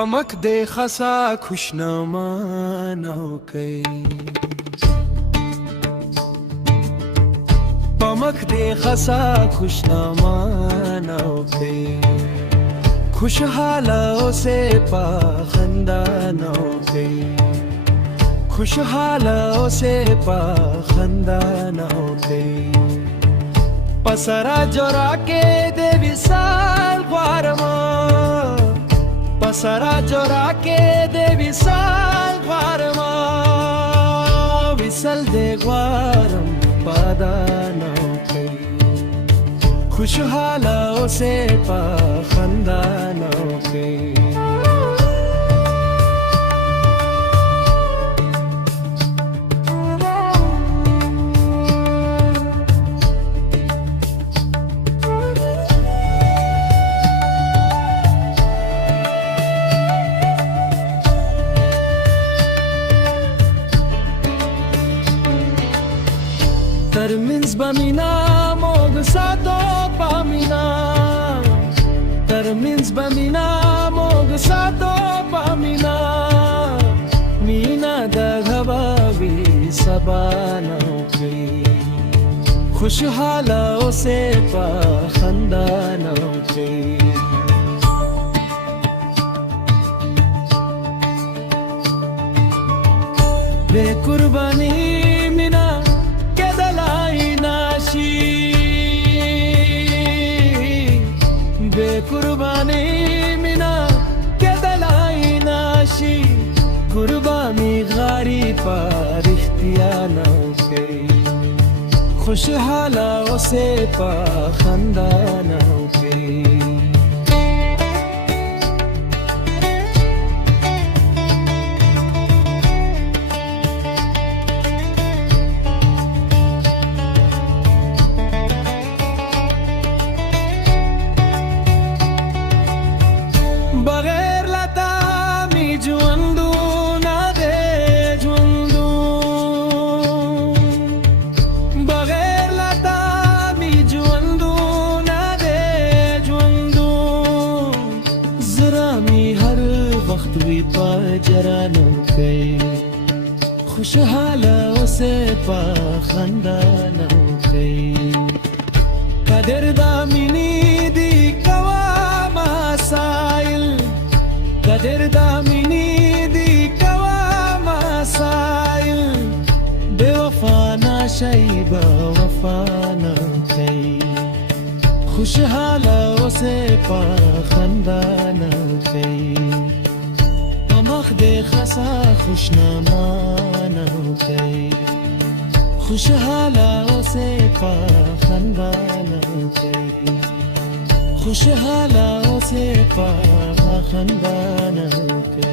پمک دے خسا خوشنما نو کئی پمک دے خسا خوشنما نو کئی خوشحالا سے پا خندا نو کئی خوشحالا سے پا خندا نو کئی پسرا جورا کے دے وصال غوارما پسرا جورا کے دے وصال غوارما وصل دے غوارم پادا نو کئی خوشحالا سے پا خندا نو کئی Termins bamina mog sato pamina Termins bamina mog sato pamina Mina da ghabavi sabana ki Khushhala se pa khandana ki Be kurbani mina कुर्बानी मिना के दलाई नाशी कुर्बानी गारी पर इख्तियार के खुशहाला से पा खंदान के बगैर लता मी जुंदू ना दे जुंदू बगैर लता मी जुंदू ना दे जुंदू जरा मी हर वक्त भी पा जरानो गए खुशहाला से पा खंदानो गए कदर दामिनी दी कवा masail kader damini di kawa masail bewafana shayba wafana kai खुशहाला से पा खंदाना kai पमख दे खसा खुशनमा न kai खुशहाला से पा खंदाना kai खुशहाला से पा खंदान के